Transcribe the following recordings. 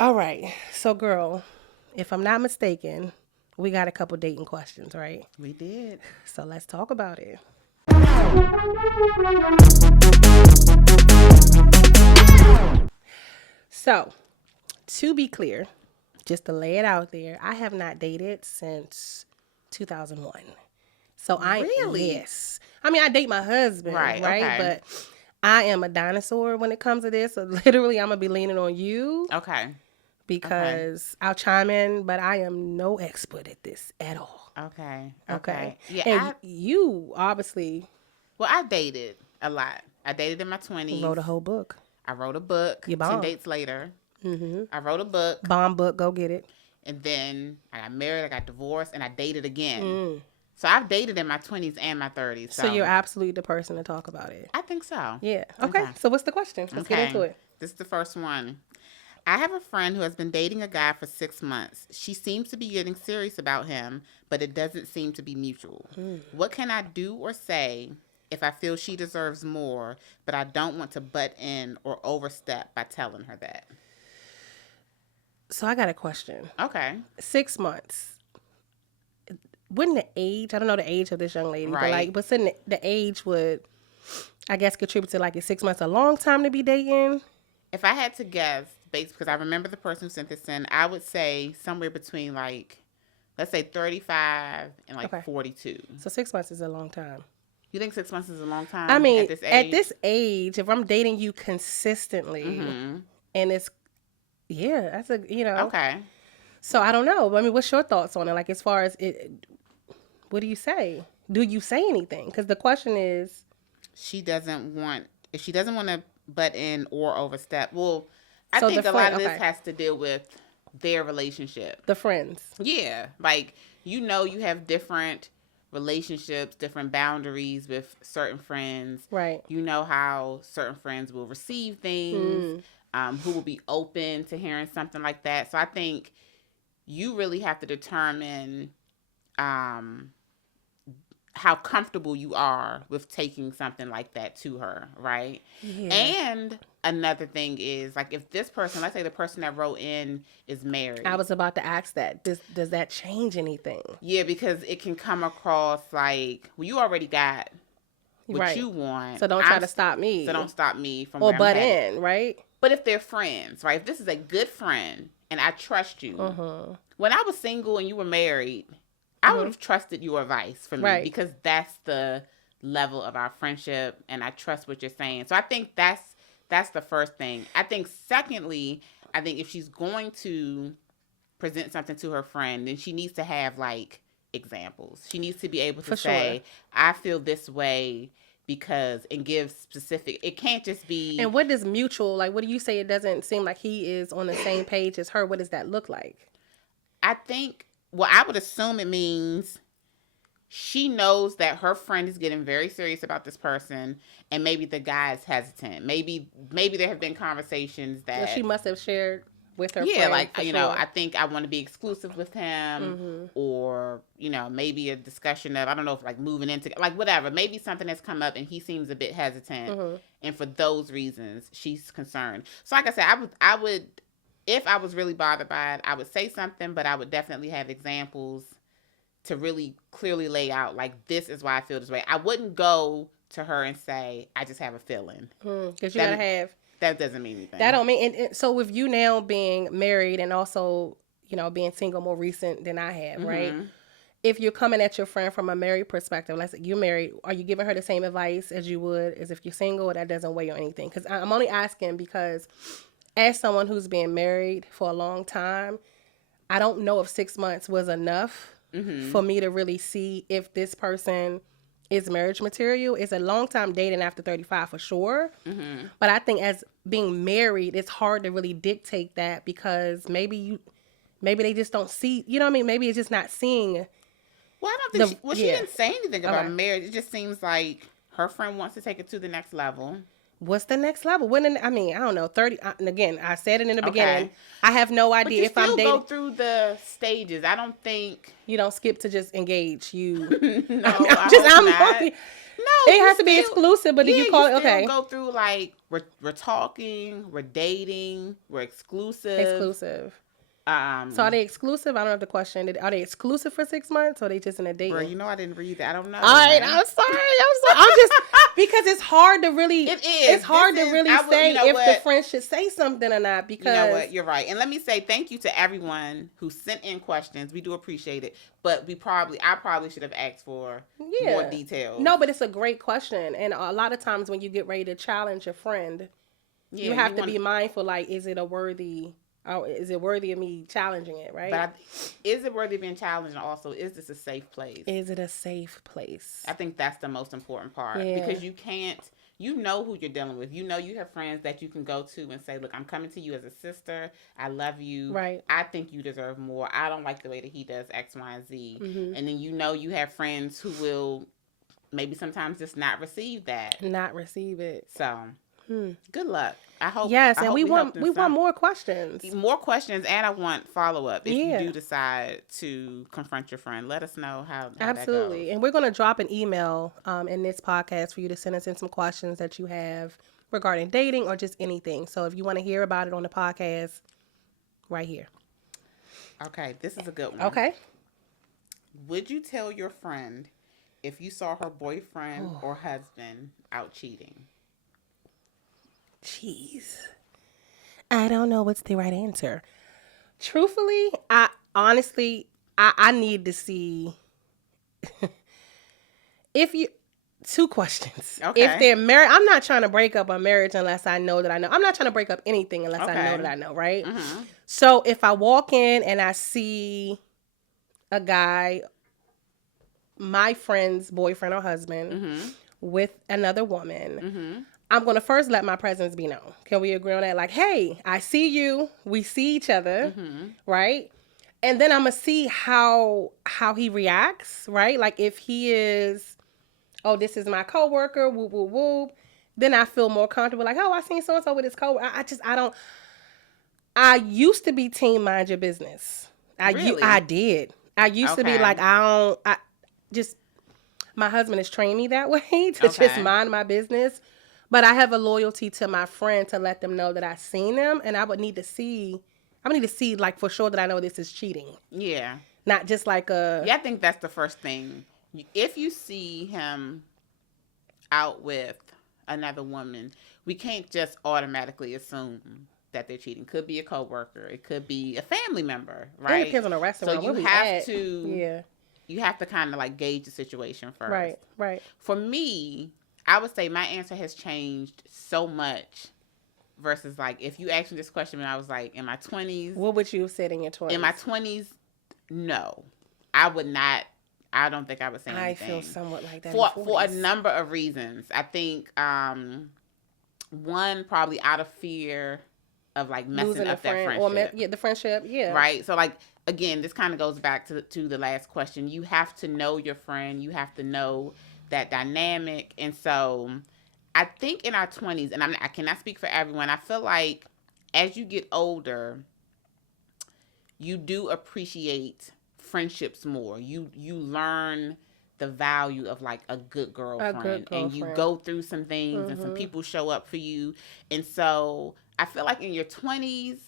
All right. So, girl, if I'm not mistaken, we got a couple dating questions, right? We did. So let's talk about it. So, to be clear, just to lay it out there, I have not dated since 2001. So Really? yes. I mean, I date my husband, Right. right? Okay. But I am a dinosaur when it comes to this. So literally, I'm going to be leaning on you Okay. Okay. because I'll chime in, but I am no expert at this at all. Okay. Okay. Okay. Yeah. And you obviously I dated a lot. I dated in my 20s. wrote a whole book. I wrote a book You 10 bomb. dates later. Mm-hmm. I wrote a book. Bomb book, go get it. And then I got married, I got divorced, and I dated again. Mm. So I've dated in my 20s and my 30s. So you're absolutely the person to talk about it. I think so. Yeah. Okay. So what's the question? Let's get into it. This is the first one. I have a friend who has been dating a guy for 6 months. She seems to be getting serious about him, but it doesn't seem to be mutual. What can I do or say if I feel she deserves more, but I don't want to butt in or overstep by telling her that? So I got a question. Okay. 6 months. Wouldn't the age, I don't know the age of this young lady, Right. but like, what's in the age would, I guess, contribute to like, is 6 months a long time to be dating? If I had to guess, based because I remember the person who sent this in, I would say somewhere between like, let's say 35 and like 42. So 6 months is a long time. You think 6 months is a long time? I mean, at this age, if I'm dating you consistently, and it's, yeah, that's a, Okay. So I don't know. I mean, what's your thoughts on it? Like, as far as it, what do you say? Do you say anything? Because the question is, if she doesn't want to butt in or overstep. Well, I think a lot of this has to deal with their relationship. The friends. Yeah. Like, you have different relationships, different boundaries with certain friends. Right. You know how certain friends will receive things, who will be open to hearing something like that. So I think you really have to determine how comfortable you are with taking something like that to her, right? Yeah. And another thing is, like, if this person, let's say the person that wrote in is married. I was about to ask that. Does that change anything? Yeah, because it can come across like, well, you already got what you want. So don't try to stop me. So don't stop me from or butt in, right? But if they're friends, right? If this is a good friend and I trust you. When I was single and you were married, I would have trusted your advice for me because that's the level of our friendship and I trust what you're saying. So I think that's the first thing. I think secondly, if she's going to present something to her friend, then she needs to have like examples. She needs to be able to say, I feel this way because, and give specific, it can't just be. And what does mutual, like what do you say? It doesn't seem like he is on the same page as her. What does that look like? I think, well, I would assume it means she knows that her friend is getting very serious about this person, and maybe the guy is hesitant. Maybe there have been conversations that... Well, she must have shared with her friend. Yeah, like, I think I want to be exclusive with him, or, maybe a discussion of, I don't know if, like, moving into... Like, whatever. Maybe something has come up, and he seems a bit hesitant, and for those reasons, she's concerned. So, like I said, I would... If I was really bothered by it, I would say something, but I would definitely have examples to really clearly lay out, like, this is why I feel this way. I wouldn't go to her and say, I just have a feeling. Because you got to have... That doesn't mean anything. That don't mean... And so with you now being married and also, being single more recent than I have, right? If you're coming at your friend from a married perspective, let's say you're married, are you giving her the same advice as you would as if you're single, or that doesn't weigh on anything? Because I'm only asking because... As someone who's been married for a long time, I don't know if 6 months was enough for me to really see if this person is marriage material. It's a long time dating after 35 for sure. But I think as being married, it's hard to really dictate that because maybe they just don't see, you know what I mean? Maybe it's just not seeing. Well, I don't think she didn't say anything about marriage. It just seems like her friend wants to take it to the next level. What's the next level? I don't know. 30. And again, I said it in the beginning. I have no idea if I'm dating. Go through the stages. I don't think you don't skip to just engage. You no, No, it has to be exclusive. But do you call it okay? Go through like we're talking, we're dating, we're exclusive. Exclusive. So are they exclusive? I don't have the question. Are they exclusive for 6 months or are they just in a date? Bro, you know I didn't read that. I don't know. All right, man. I'm sorry. I'm just because it's hard to really. It is. It's hard to really say if the friend should say something or not. Because you know what, you're right. And let me say thank you to everyone who sent in questions. We do appreciate it, but I probably should have asked for more details. No, but it's a great question, and a lot of times when you get ready to challenge a friend, you have to be mindful. Like, is it worthy of me challenging it, right? But is it worthy of being challenged? And also, is this a safe place? Is it a safe place? I think that's the most important part. Yeah. Because you know who you're dealing with. You know you have friends that you can go to and say, look, I'm coming to you as a sister. I love you. Right. I think you deserve more. I don't like the way that he does X, Y, and Z. Mm-hmm. And then you have friends who will maybe sometimes just not receive that. Not receive it. So... Good luck. I hope. Yes, and we want more questions. More questions, and I want follow up. If you do decide to confront your friend, let us know how absolutely. That goes. And we're going to drop an email in this podcast for you to send us in some questions that you have regarding dating or just anything. So if you want to hear about it on the podcast, right here. Okay, this is a good one. Okay. Would you tell your friend if you saw her boyfriend or husband out cheating? Jeez. I don't know what's the right answer. Truthfully, I need to see two questions. Okay. If they're married, I'm not trying to break up a marriage unless I know that I know. I'm not trying to break up anything unless I know that I know, right? Mm-hmm. So if I walk in and I see a guy, my friend's boyfriend or husband, with another woman, I'm going to first let my presence be known. Can we agree on that? Like, hey, I see you. We see each other, right? And then I'm going to see how he reacts, right? Like, if he is, oh, this is my coworker, whoop, whoop, whoop. Then I feel more comfortable. Like, oh, I seen so-and-so with his coworker. I used to be team mind your business. Really? I did. I used to be like, my husband has trained me that way to just mind my business. But I have a loyalty to my friend to let them know that I've seen them, and I would need to see like for sure that I know this is cheating. Yeah. Not just like a... Yeah, I think that's the first thing. If you see him out with another woman, we can't just automatically assume that they're cheating. Could be a coworker. It could be a family member, right? It depends on the restaurant. So you have to kind of like gauge the situation first. Right. For me, I would say my answer has changed so much versus like if you asked me this question when I was like in my 20s. What would you have said in your 20s? In my 20s, no. I would not. I don't think I would say anything. I feel somewhat like that. For a number of reasons. I think one, probably out of fear of like messing up that friendship. The friendship, yeah. Right? So like, again, this kind of goes back to the last question. You have to know your friend. You have to know that dynamic. And so I think in our 20s, and I cannot speak for everyone, I feel like as you get older, you do appreciate friendships more. You learn the value of like a good girlfriend. And you go through some things and some people show up for you. And so I feel like in your 20s,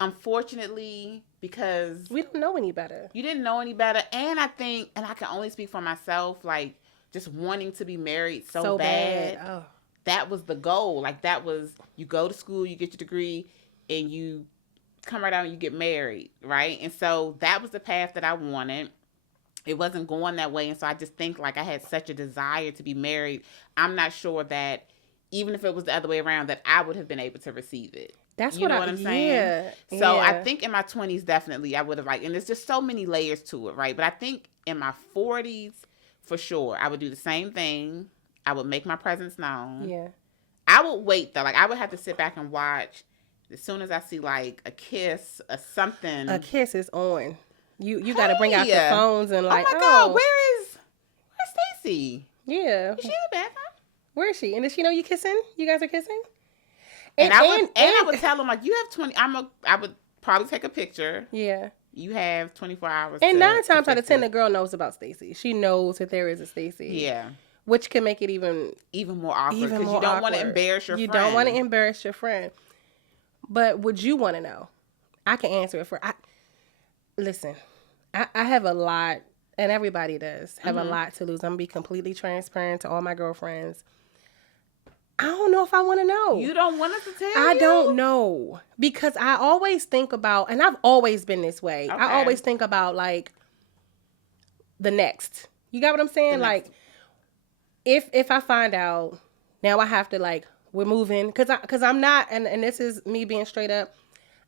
unfortunately, because we don't know any better. You didn't know any better. And I think, and I can only speak for myself, like just wanting to be married so bad. Oh. That was the goal. Like that was, you go to school, you get your degree, and you come right out and you get married, right? And so that was the path that I wanted. It wasn't going that way. And so I just think like I had such a desire to be married. I'm not sure that even if it was the other way around, that I would have been able to receive it. That's what I'm saying? Yeah. So I think in my 20s, definitely I would have and there's just so many layers to it, right? But I think in my 40s, for sure, I would do the same thing. I would make my presence known. Yeah. I would wait though. Like I would have to sit back and watch. As soon as I see like a kiss or something. A kiss is on. You got to bring out the phones and like, oh my God, where's Stacy? Yeah. Is she in the bathroom? Where is she? And does she know you kissing? You guys are kissing? And I would tell them like, you have 20. I would probably take a picture. Yeah. You have 24 hours. And 9 times out of 10, the girl knows about Stacy. She knows that there is a Stacy. Yeah. which can make it even more awkward because you don't want to embarrass your friend. You don't want to embarrass your friend. But would you want to know? I can answer it listen, I have a lot, and everybody does have a lot to lose. I'm going to be completely transparent to all my girlfriends. I don't know if I want to know. You don't want us to tell you? I don't know. Because I always think about, and I've always been this way. Okay. I always think about, like, the next. You got what I'm saying? Like, if I find out, now I have to, like, we're moving. Because I'm not, and this is me being straight up,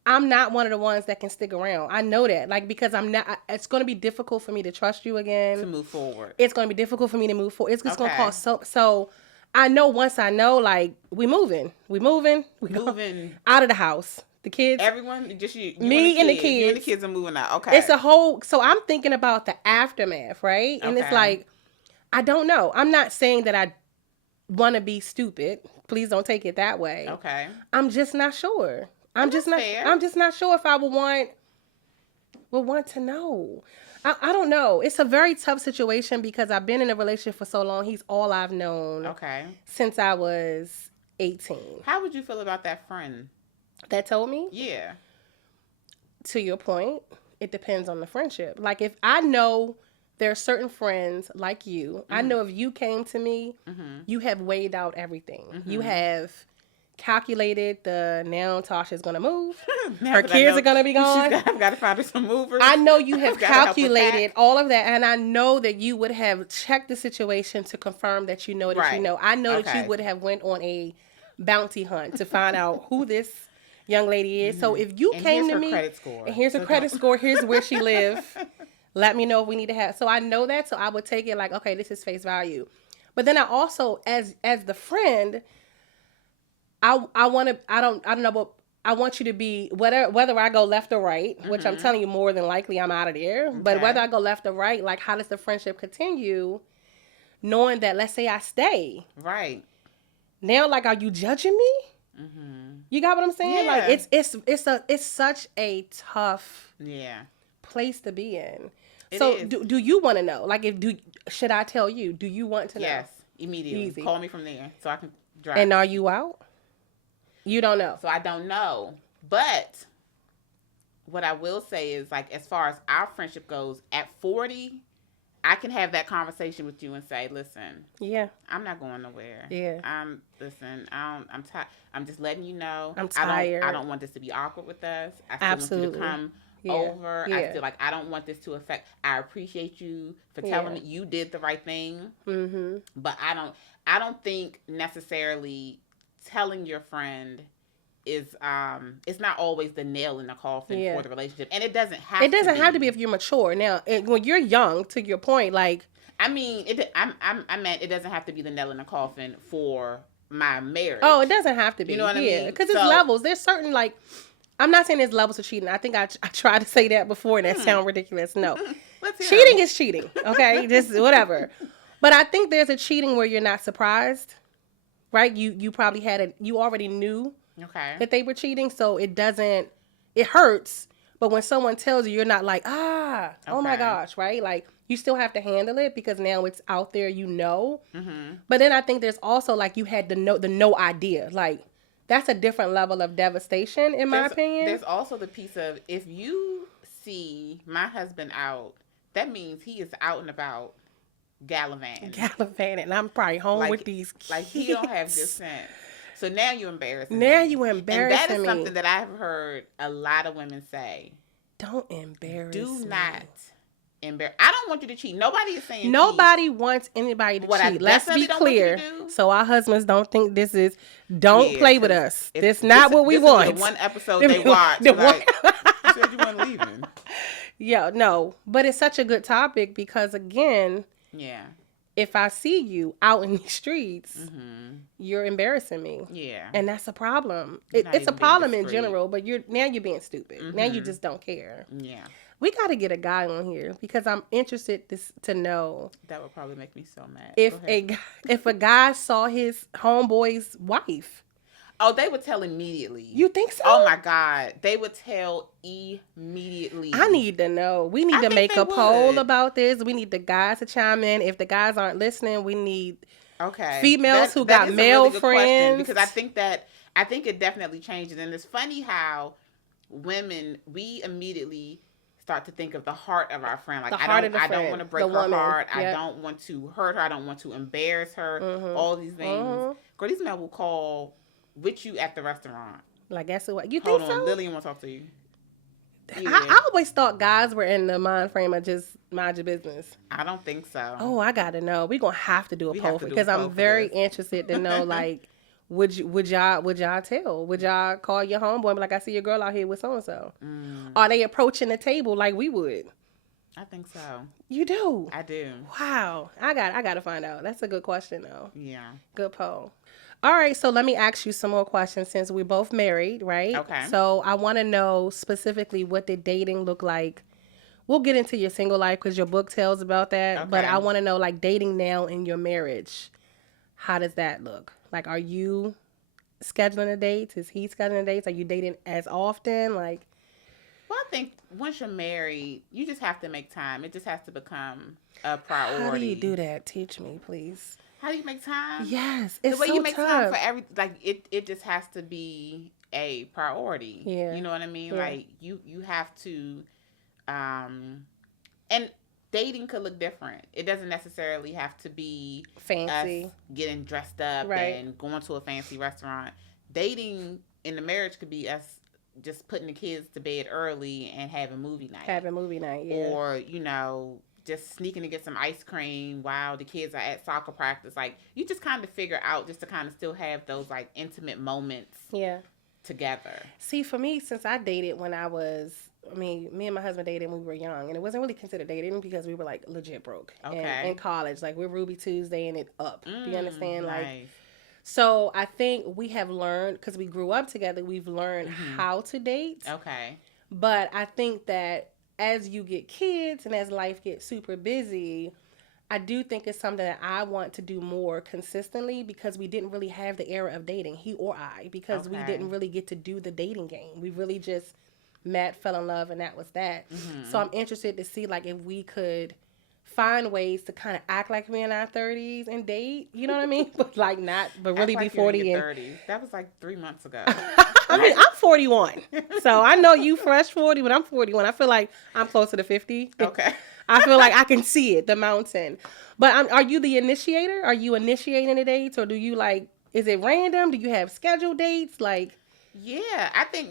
I'm not one of the ones that can stick around. I know that. Like, because I'm not, it's going to be difficult for me to trust you again. To move forward. It's going to be difficult for me to move forward. It's just going to cost so I know once I know, like, we moving out of the house. The kids. Everyone, just you me and the kids. You and the kids are moving out. Okay. It's a whole, so I'm thinking about the aftermath, right? And it's like, I don't know. I'm not saying that I want to be stupid. Please don't take it that way. Okay. I'm just not sure. I'm just not sure if I would want to know. I don't know. It's a very tough situation because I've been in a relationship for so long. He's all I've known. Okay. Since I was 18. How would you feel about that friend? That told me? Yeah. To your point, it depends on the friendship. Like, if I know there are certain friends like you, I know if you came to me, you have weighed out everything. You have calculated now Tasha's going to move. Her kids are going to be gone. I've got to find her some movers. I know you have calculated all of that, and I know that you would have checked the situation to confirm that you know that you know. I know that you would have went on a bounty hunt to find out who this young lady is. So if you came to me, and here's her credit score, here's where she lives. Let me know if we need to have. So I know that, so I would take it like, okay, this is face value. But then I also, as the friend, I don't know, but I want you to be, whether I go left or right, which I'm telling you more than likely I'm out of there, but whether I go left or right, like, how does the friendship continue knowing that, let's say I stay. Right. Now, like, are you judging me? You got what I'm saying? Yeah. Like, it's such a tough place to be in. Do you want to know? Like, should I tell you? Do you want to know? Yes, immediately. Easy. Call me from there so I can drive. And are you out? You don't know. So I don't know. But what I will say is, like, as far as our friendship goes, at 40, I can have that conversation with you and say, listen, I'm not going nowhere. I'm tired. I'm just letting you know. I'm tired. I don't want this to be awkward with us. I still want you to come over. I feel like I don't want this to affect. I appreciate you for telling me you did the right thing. But I don't think necessarily telling your friend is it's not always the nail in the coffin for the relationship, and it doesn't have. It doesn't have to be if you're mature. Now, when you're young, to your point, like, I mean, I meant it doesn't have to be the nail in the coffin for my marriage. Oh, it doesn't have to be. You know what I mean? Because it's levels. There's certain, like, I'm not saying there's levels to cheating. I think I tried to say that before, and that sound ridiculous. No, cheating is cheating. Okay, just whatever. But I think there's a cheating where you're not surprised, right? You probably you already knew that they were cheating, so it hurts. But when someone tells you, you're not like, oh my gosh, right? Like, you still have to handle it because now it's out there, you know. But then I think there's also, like, you had the no idea. Like, that's a different level of devastation, in my opinion. There's also the piece of, if you see my husband out, that means he is out and about gallivanting. And I'm probably home with these kids. Like, he don't have good sense. So now you're embarrassing me. And that is something that I've heard a lot of women say. Don't embarrass me. Do not embarrass. I don't want you to cheat. Nobody is saying nobody wants anybody to cheat. Let's be clear. So our husbands don't think this is, don't play with us. This not what we want. The one episode they watched. Like, you said you weren't leaving. Yeah, no. But it's such a good topic because, again, if I see you out in the streets, you're embarrassing me. Yeah. And that's a problem. It's a problem in general, but you're being stupid. Now you just don't care. Yeah. We got to get a guy on here because I'm interested to know. That would probably make me so mad. If a guy saw his homeboy's wife. Oh, they would tell immediately. You think so? Oh my God. They would tell immediately. I need to know. We need to make a poll about this. We need the guys to chime in. If the guys aren't listening, we need females who got male really friends. Because I think it definitely changes. And it's funny how women, we immediately start to think of the heart of our friend. Like, I don't want to break her heart. Yep. I don't want to hurt her. I don't want to embarrass her. Mm-hmm. All these things. Mm-hmm. Girl, these men will call with you at the restaurant. Like, that's what you think. Hold on, Lillian wants to talk to you. Yeah. I always thought guys were in the mind frame of just mind your business. I don't think so. Oh, I gotta know. We're gonna have to do a poll because I'm very interested to know. Like, would y'all tell? Would y'all call your homeboy and be like, I see your girl out here with so and so? Are they approaching the table like we would? I think so. You do? I do. Wow. I gotta find out. That's a good question though. Yeah. Good poll. All right, so let me ask you some more questions since we're both married, right? Okay. So I want to know specifically, what did dating look like? We'll get into your single life because your book tells about that. Okay. But I want to know, like, dating now in your marriage. How does that look? Like, are you scheduling the dates? Is he scheduling the dates? Are you dating as often? Like, well, I think once you're married, you just have to make time. It just has to become a priority. How do you do that? Teach me, please. How do you make time? Yes, it's the way you make tough. Time for every, like, it just has to be a priority. Yeah, you know what I mean. Yeah. Like you have to, and dating could look different. It doesn't necessarily have to be fancy, us getting dressed up and going to a fancy restaurant. Dating in the marriage could be us just putting the kids to bed early and having movie night. Yeah. Or just sneaking to get some ice cream while the kids are at soccer practice. Like, you just kind of figure out just to kind of still have those, like, intimate moments together. See, for me, since I dated when me and my husband dated when we were young, and it wasn't really considered dating because we were, like, legit broke. Okay. And in college, like, we're Ruby Tuesday and it up. Do you understand? Nice. Like, so I think we have learned, because we grew up together, we've learned how to date. Okay. But I think that as you get kids and as life gets super busy, I do think it's something that I want to do more consistently, because we didn't really have the era of dating, he or I, because we didn't really get to do the dating game. We really just met, fell in love, and that was that. Mm-hmm. So I'm interested to see, like, if we could find ways to kind of act like we're in our 30s and date, you know what I mean? But really be 40 and 30s. That was like 3 months ago. I mean, I'm 41. So I know you fresh 40, but I'm 41. I feel like I'm closer to 50. Okay. I feel like I can see it, the mountain. But are you the initiator? Are you initiating the dates, or do you, like, is it random? Do you have scheduled dates? Like, yeah, I think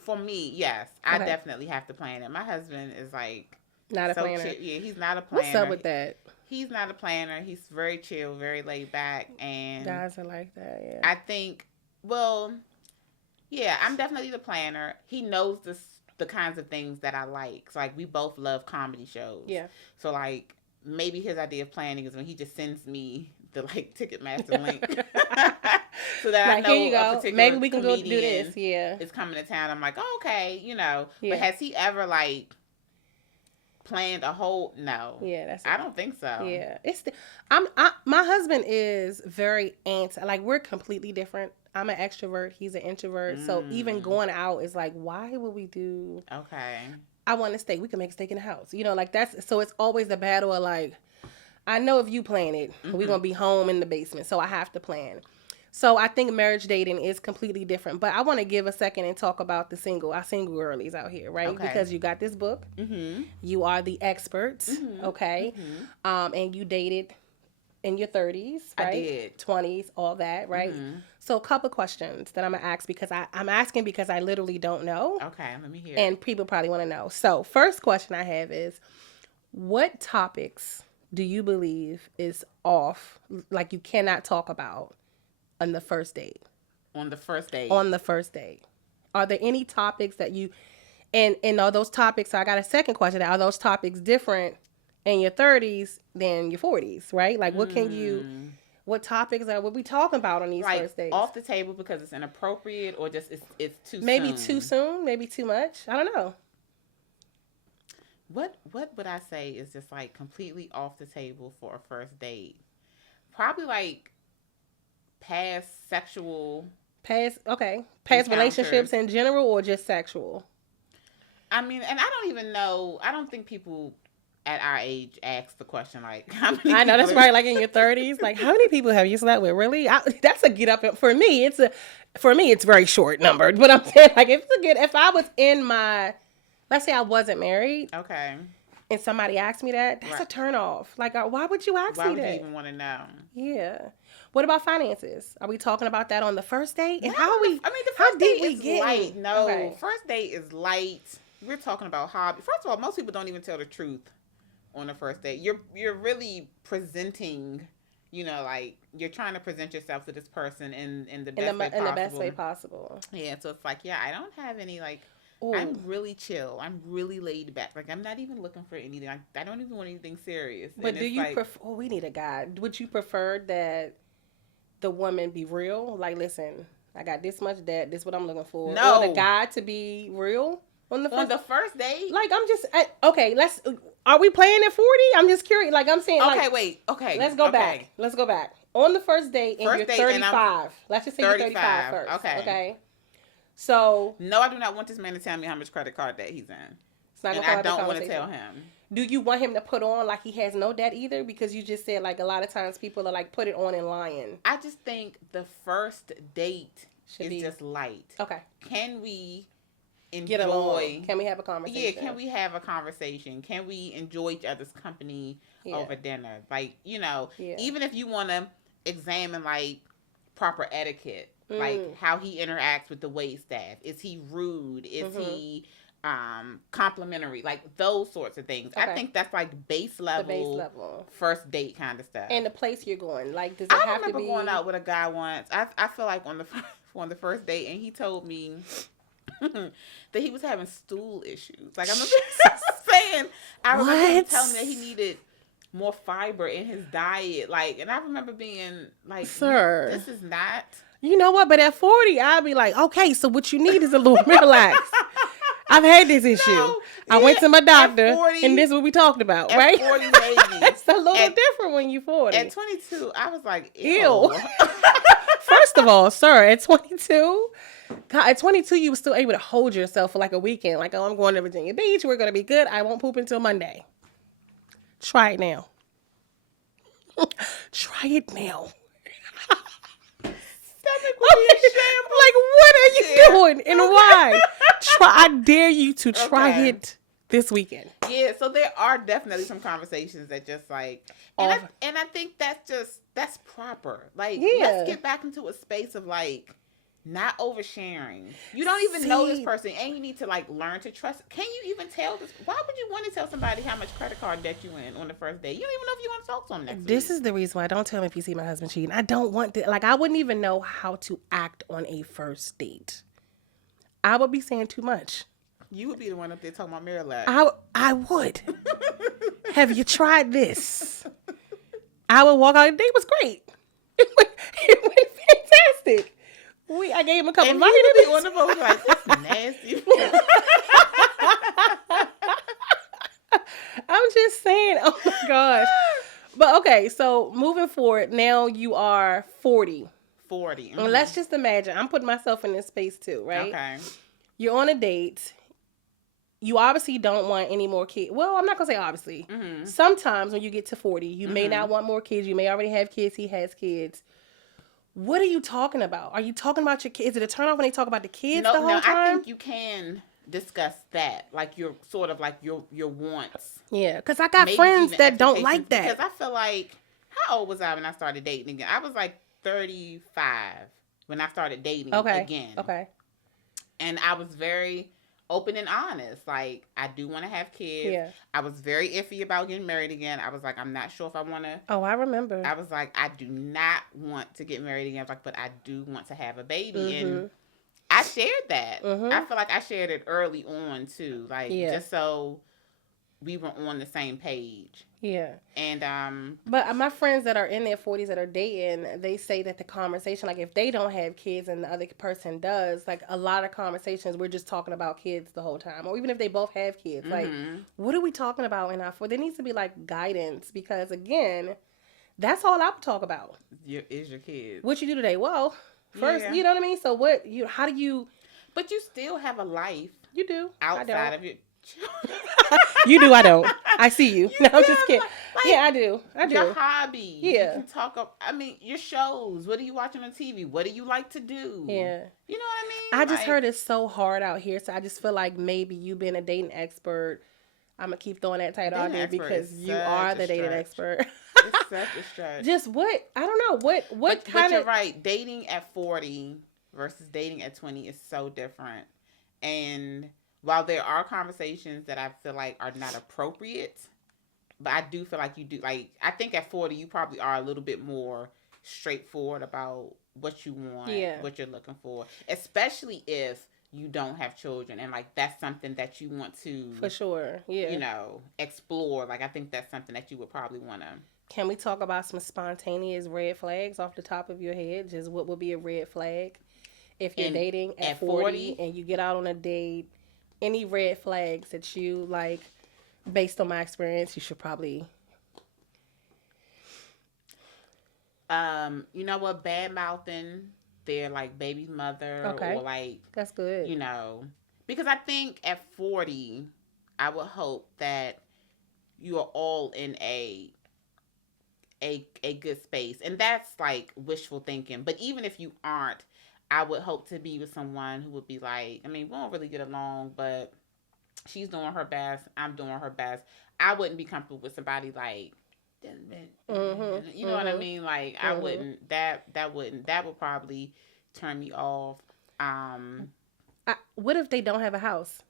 for me, yes, I definitely have to plan it. My husband is like, not a planner. Yeah, he's not a planner. What's up with that? He's not a planner. He's very chill, very laid back, and guys are like that. Yeah. I think, well, yeah, I'm definitely the planner. He knows the kinds of things that I like. So, like, we both love comedy shows. Yeah. So, like, maybe his idea of planning is when he just sends me the, like, Ticketmaster link, so that I know here you go. A particular maybe we can go do this. Yeah. Is coming to town. I'm like, oh, okay, Yeah. But has he ever, like, planned a whole? No. Yeah, I don't think so. Yeah, my husband is very like, we're completely different. I'm an extrovert, he's an introvert. So even going out is like, why would we do? Okay. I want to stay. We can make a steak in the house. Like, that's, so it's always the battle of, like, I know if you plan it, we're gonna be home in the basement, so I have to plan. So I think marriage dating is completely different. But I want to give a second and talk about our single girlies out here, right? Okay. Because you got this book. Mm-hmm. You are the experts, okay? Mm-hmm. And you dated in your 30s, right? I did. 20s, all that, right? Mm-hmm. So a couple questions that I'm going to ask, because I'm asking because I literally don't know. Okay, let me hear. And people probably want to know. So first question I have is, what topics do you believe is off, like you cannot talk about on the first date? On the first date. Are there any topics that you, and are those topics, so I got a second question, are those topics different in your 30s than your 40s, right? Like, what topics are we talking about on these first dates? Off the table because it's inappropriate, or just it's too maybe soon? Too soon, maybe too much. I don't know. What would I say is just, like, completely off the table for a first date? Probably, like, past sexual Past relationships in general or just sexual? I mean, and I don't even know. I don't think people at our age ask the question like, how many I know that's right. Like in your 30s, like how many people have you slept with? Really? That's a get up. For me, it's very short number. But I'm saying like if I was in my, let's say I wasn't married. Okay. And somebody asked me that's a turn off. Like, why would you ask me that? Why would you even want to know? Yeah. What about finances? Are we talking about that on the first date? And the first date is light. No, okay. First date is light. We're talking about hobby. First of all, most people don't even tell the truth on the first date. You're really presenting, like you're trying to present yourself to this person in the best way possible. Yeah, so it's like, I don't have any like. Ooh. I'm really chill. I'm really laid back. Like, I'm not even looking for anything. I don't even want anything serious. But do you prefer... Oh, we need a guy. Would you prefer that the woman be real? Like, listen, I got this much debt. This is what I'm looking for. No. Or the guy to be real on the first date? Like, I'm just... okay, are we playing at 40? I'm just curious. Like, I'm saying... Okay, wait. Okay. Let's go back. Let's go back. On the first date, and you're 35. Let's just say you're 35 first. Okay. So no, I do not want this man to tell me how much credit card debt he's in. It's not gonna. And I don't want to tell him. Do you want him to put on like he has no debt either? Because you just said like a lot of times people are like put it on and lying. I just think the first date is just light. Okay. Can we enjoy? Get along? Can we have a conversation? Yeah. Can we have a conversation? Can we enjoy each other's company over dinner? Like even if you want to examine like proper etiquette. Like how he interacts with the wait staff. Is he rude? Is he complimentary? Like those sorts of things. Okay. I think that's like base level first date kind of stuff. And the place you're going, like does it have to be? I remember going out with a guy once. I feel like on the first date, and he told me that he was having stool issues. Like I'm saying, I remember him telling me that he needed more fiber in his diet. Like, and I remember being like, "Sir, this is not." You know what? But at 40, I'll be like, okay, so what you need is a little relax. I've had this issue. I went to my doctor, 40, and this is what we talked about, right? 40, maybe. It's a little different when you're 40. At 22, I was like, ew. First of all, sir, at 22, God, at 22, you were still able to hold yourself for like a weekend. Like, oh, I'm going to Virginia Beach. We're going to be good. I won't poop until Monday. Try it now. Try it now. Like, what are you doing and why? I dare you to try it this weekend. Yeah, so there are definitely some conversations that just like, and I think that's proper. Like, let's get back into a space of like not oversharing. You don't even know this person, and you need to like learn to trust. Can you even tell this? Why would you want to tell somebody how much credit card debt you in on the first day? You don't even know if you want to talk to them next week. This is the reason why I don't tell him if you see my husband cheating. I don't want to. Like, I wouldn't even know how to act on a first date. I would be saying too much. You would be the one up there talking about Miralax. I would. Have you tried this? I would walk out. The date was great. It went fantastic. I gave him a couple of vitamins. On the boat like, this is nasty. I'm just saying, oh my gosh. But okay, so moving forward, now you are 40. 40. Mm-hmm. And let's just imagine, I'm putting myself in this space too, right? Okay. You're on a date. You obviously don't want any more kids. Well, I'm not going to say obviously. Mm-hmm. Sometimes when you get to 40, you may not want more kids. You may already have kids. He has kids. What are you talking about? Are you talking about your kids? Is it a turn off when they talk about the kids the whole time? I think you can discuss that, like your sort of like your wants. Yeah, because I got friends that don't like that. Because I feel like, how old was I when I started dating again? I was like 35 when I started dating again. Okay. And I was very open and honest. Like, I do want to have kids. Yeah. I was very iffy about getting married again. I was like, I'm not sure if I want to. Oh, I remember. I was like, I do not want to get married again. I was like, but I do want to have a baby. Mm-hmm. And I shared that. Mm-hmm. I feel like I shared it early on, too. Like, just so we were on the same page. Yeah. And, but my friends that are in their 40s that are dating, they say that the conversation, like if they don't have kids and the other person does, like a lot of conversations, we're just talking about kids the whole time. Or even if they both have kids, like what are we talking about in our 40s? There needs to be like guidance because again, that's all I would talk about. Is your kids. What you do today? Well, First, Yeah. you know what I mean? So how do you... But you still have a life. You do. Outside of your... You do, I don't. I see you. No, I'm just kidding. Like, yeah, I do. Your hobbies. Yeah. You can talk up. I mean, your shows. What are you watching on TV? What do you like to do? Yeah. You know what I mean? I just heard it's so hard out here. So I just feel like maybe you being a dating expert, I'm going to keep throwing that title out there because you are the dating expert. It's such a stretch. Just what? I don't know. What kind of... But you're right. Dating at 40 versus dating at 20 is so different. And while there are conversations that I feel like are not appropriate, but I do feel like you do, like, I think at 40 you probably are a little bit more straightforward about what you want, what you're looking for, especially if you don't have children and like that's something that you want to, for sure, you know, explore. Like I think that's something that you would probably want to. Can we talk about some spontaneous red flags off the top of your head? Just what would be a red flag if you're dating at 40 and you get out on a date? Any red flags that you like, based on my experience, you should probably... You know what? Bad mouthing their like baby's mother, or like, that's good. You know, because I think at 40, I would hope that you are all in a good space, and that's like wishful thinking. But even if you aren't, I would hope to be with someone who would be like, I mean, we don't really get along, but she's doing her best, I'm doing her best. I wouldn't be comfortable with somebody like, you know what I mean? Like, I wouldn't, that would probably turn me off. What if they don't have a house?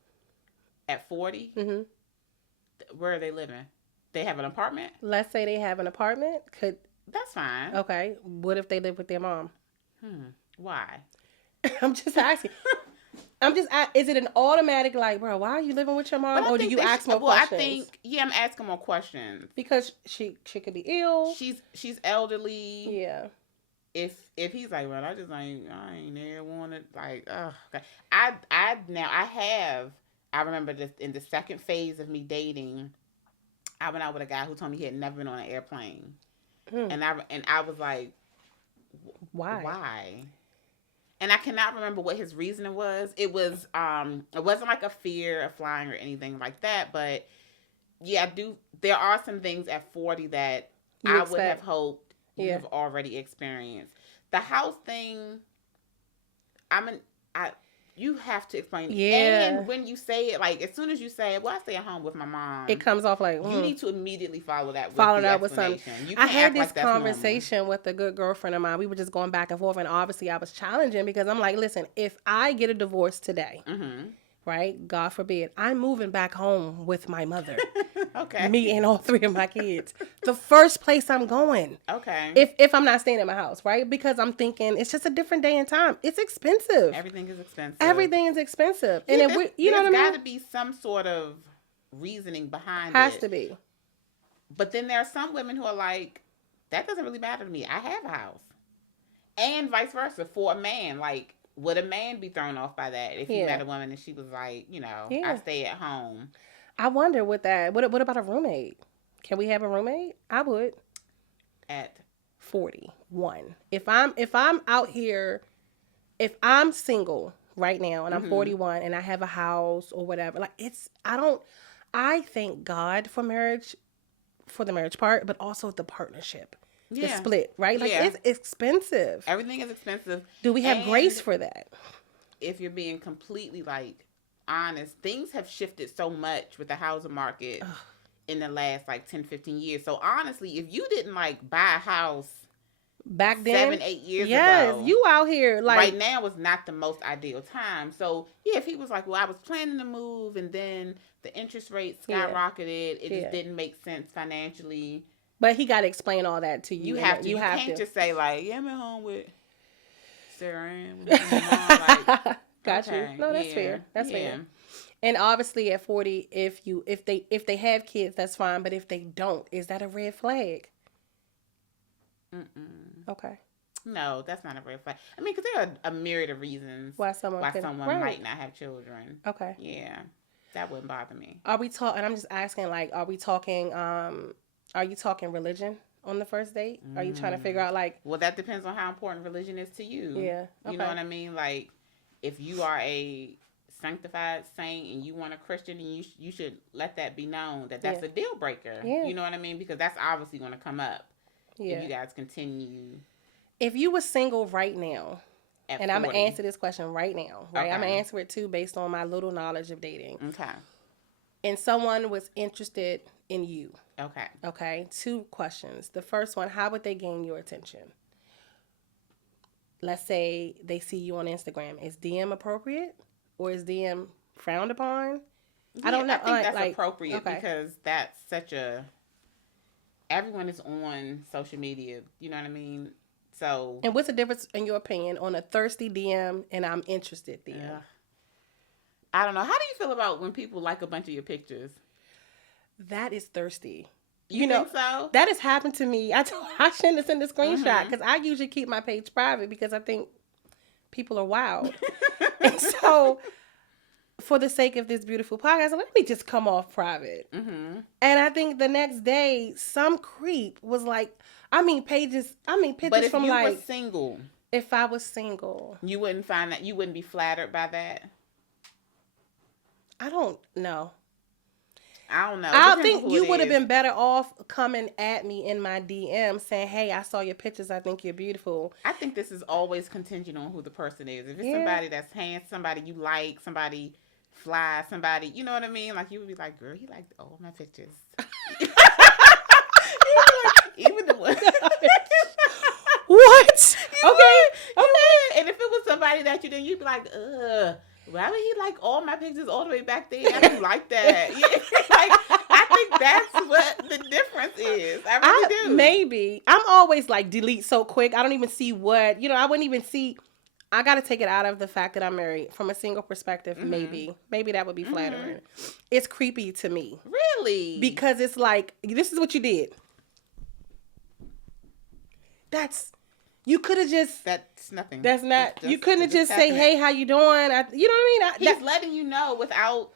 At 40? Mm-hmm. Where are they living? They have an apartment? Let's say they have an apartment. That's fine. Okay. What if they live with their mom? Why? I'm just asking. Is it an automatic like, bro, why are you living with your mom? Or do you ask more questions? I think, I'm asking more questions. Because she could be ill. She's elderly. Yeah. If he's like, well, I ain't never wanted, like, okay. I remember this in the second phase of me dating, I went out with a guy who told me he had never been on an airplane. And I was like, why? And I cannot remember what his reasoning was. It was, it wasn't like a fear of flying or anything like that. But yeah, there are some things at 40 that I would have hoped you've already experienced. The house thing, you have to explain. Yeah. And when you say it, like, as soon as you say, well, I stay at home with my mom, it comes off like, you need to immediately follow that with something. I had this conversation with a good girlfriend of mine. We were just going back and forth, and obviously I was challenging because I'm like, listen, if I get a divorce today, right, God forbid, I'm moving back home with my mother. Okay. Me and all three of my kids. The first place I'm going. Okay. If I'm not staying at my house, right? Because I'm thinking it's just a different day and time. It's expensive. Everything is expensive. Everything is expensive. Yeah, and then you know what I mean? There's got to be some sort of reasoning behind it. Has to be. But then there are some women who are like, that doesn't really matter to me. I have a house. And vice versa for a man. Like, would a man be thrown off by that if he met a woman and she was like, you know, I stay at home? I wonder with that. What about a roommate? Can we have a roommate? I would. At 41. If I'm out here, if I'm single right now and I'm 41 and I have a house or whatever, like I thank God for marriage, for the marriage part, but also the partnership. The split, right? Like it's expensive. Everything is expensive. Do we have grace for that? If you're being completely like honest, things have shifted so much with the housing market in the last like 10, 15 years. So honestly, if you didn't like buy a house back then 7-8 years ago, yes, you out here like right now was not the most ideal time. So yeah, if he was like, well, I was planning to move and then the interest rate skyrocketed, it just didn't make sense financially. But he got to explain all that to you. You can't just say like, I'm at home with Sarah Ann. With my mom. Got you. No, that's fair. That's fair. And obviously at 40, if they have kids, that's fine. But if they don't, is that a red flag? Okay. No, that's not a red flag. I mean, because there are a myriad of reasons why someone might not have children. Okay. Yeah, that wouldn't bother me. Are we talking? And I'm just asking, like, are you talking religion? on the first date? Are you trying to figure out like? Well, that depends on how important religion is to you. Yeah. Okay. You know what I mean? Like, if you are a sanctified saint and you want a Christian, and you should let that be known that that's a deal breaker. Yeah. You know what I mean? Because that's obviously going to come up. Yeah. If you guys continue. If you were single right now, and 40. I'm going to answer this question right now, right? Okay. I'm going to answer it too based on my little knowledge of dating. Okay. And someone was interested in you. Okay. Okay. 2 questions. The first one, how would they gain your attention? Let's say they see you on Instagram. Is DM appropriate or is DM frowned upon? Yeah, I don't know. I think that's appropriate because that's such a... Everyone is on social media. You know what I mean? So... And what's the difference, in your opinion, on a thirsty DM and I'm interested DM? Yeah. I don't know. How do you feel about when people like a bunch of your pictures? That is thirsty. You think so? That has happened to me. I shouldn't have sent the screenshot because I usually keep my page private because I think people are wild. And so, for the sake of this beautiful podcast, let me just come off private. Mm-hmm. And I think the next day, some creep was like, pictures but if from you like... were single. If I was single. You wouldn't find that, you wouldn't be flattered by that? I don't know. I don't know. I think you would have been better off coming at me in my DM saying, hey, I saw your pictures. I think you're beautiful. I think this is always contingent on who the person is. If it's somebody that's handsome, somebody you like, somebody fly, somebody, you know what I mean? Like, you would be like, girl, he liked all my pictures. Even the one. What? Okay. And if it was somebody that you didn't, you'd be like, ugh. Why would he like all my pictures all the way back there? I don't like that. Yeah. Like, I think that's what the difference is. I really do. Maybe. I'm always like delete so quick. I don't even see what, I wouldn't even see. I got to take it out of the fact that I'm married. From a single perspective, maybe that would be flattering. It's creepy to me. Really? Because it's like, this is what you did. You could have just... That's nothing. That's not... You couldn't just say, hey, how you doing? You know what I mean? He's letting you know without...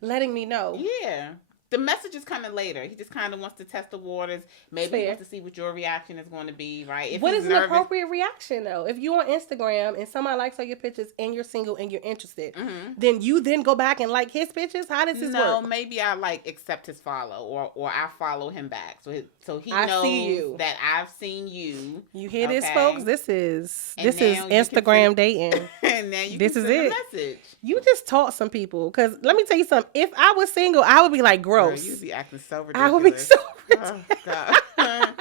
Letting me know. Yeah. The message is coming later. He just kind of wants to test the waters. Maybe he wants to see what your reaction is going to be, right? If what is an appropriate reaction, though? If you're on Instagram and somebody likes all your pictures and you're single and you're interested, then you go back and like his pictures? How does this work? No, maybe I accept his follow or I follow him back. So he knows that I've seen you. You hear this, folks? This is Instagram dating. And now you can send a message. You just taught some people. Because let me tell you something. If I was single, I would be like, gross. You'd be acting so ridiculous. I would be so ridiculous. Oh, God.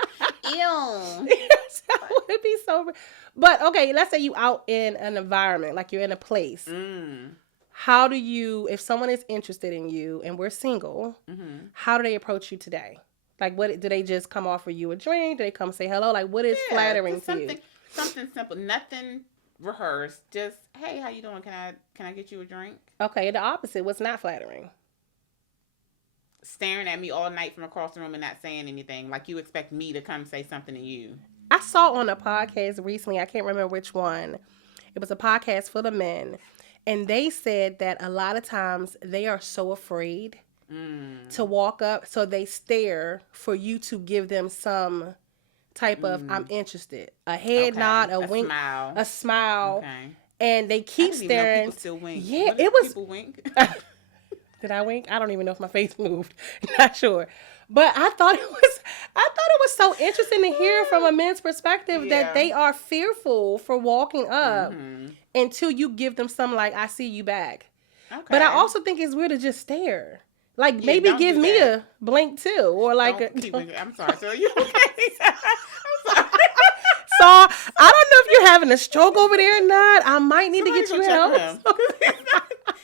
Ew. Yes, I would be so... But, okay, let's say you out in an environment, like you're in a place. How do you... If someone is interested in you and we're single, how do they approach you today? Like, what do they just come offer you a drink? Do they come say hello? Like, what is flattering to you? Something simple. Nothing rehearsed. Just, hey, how you doing? Can I get you a drink? Okay, the opposite. What's not flattering? Staring at me all night from across the room and not saying anything. Like you expect me to come say something to you. I saw on a podcast recently, I can't remember which one. It was a podcast full of men. And they said that a lot of times they are so afraid to walk up. So they stare for you to give them some type of, I'm interested. A head nod, a wink, a smile. Okay. And they keep staring. Even know people still wink. Yeah, it was. People wink. Did I wink? I don't even know if my face moved. Not sure. But I thought it was so interesting to hear from a man's perspective that they are fearful for walking up until you give them some like, I see you back. Okay. But I also think it's weird to just stare. Like maybe give me a blink too. Or like I'm sorry. So you okay? I'm sorry. So I don't know if you're having a stroke over there or not. I might need to get you help.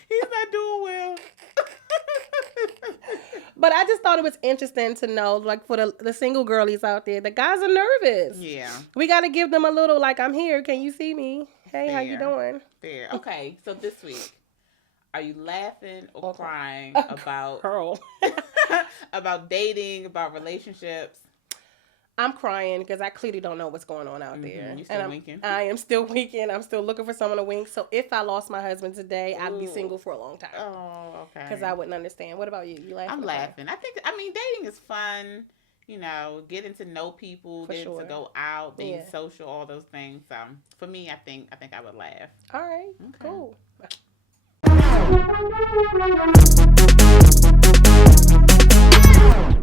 He's not doing well. But I just thought it was interesting to know, like, for the single girlies out there, the guys are nervous. Yeah. We got to give them a little, like, I'm here. Can you see me? Hey, how you doing? Fair. Okay, so this week, are you laughing or crying about dating, about relationships? I'm crying because I clearly don't know what's going on out there. You still winking? I am still winking. I'm still looking for someone to wink. So if I lost my husband today, I'd be single for a long time. Oh, okay. Because I wouldn't understand. What about you? You laughing? I'm laughing. I mean, dating is fun. getting to know people, getting to go out, being social, all those things. For me, I think I would laugh. All right, cool.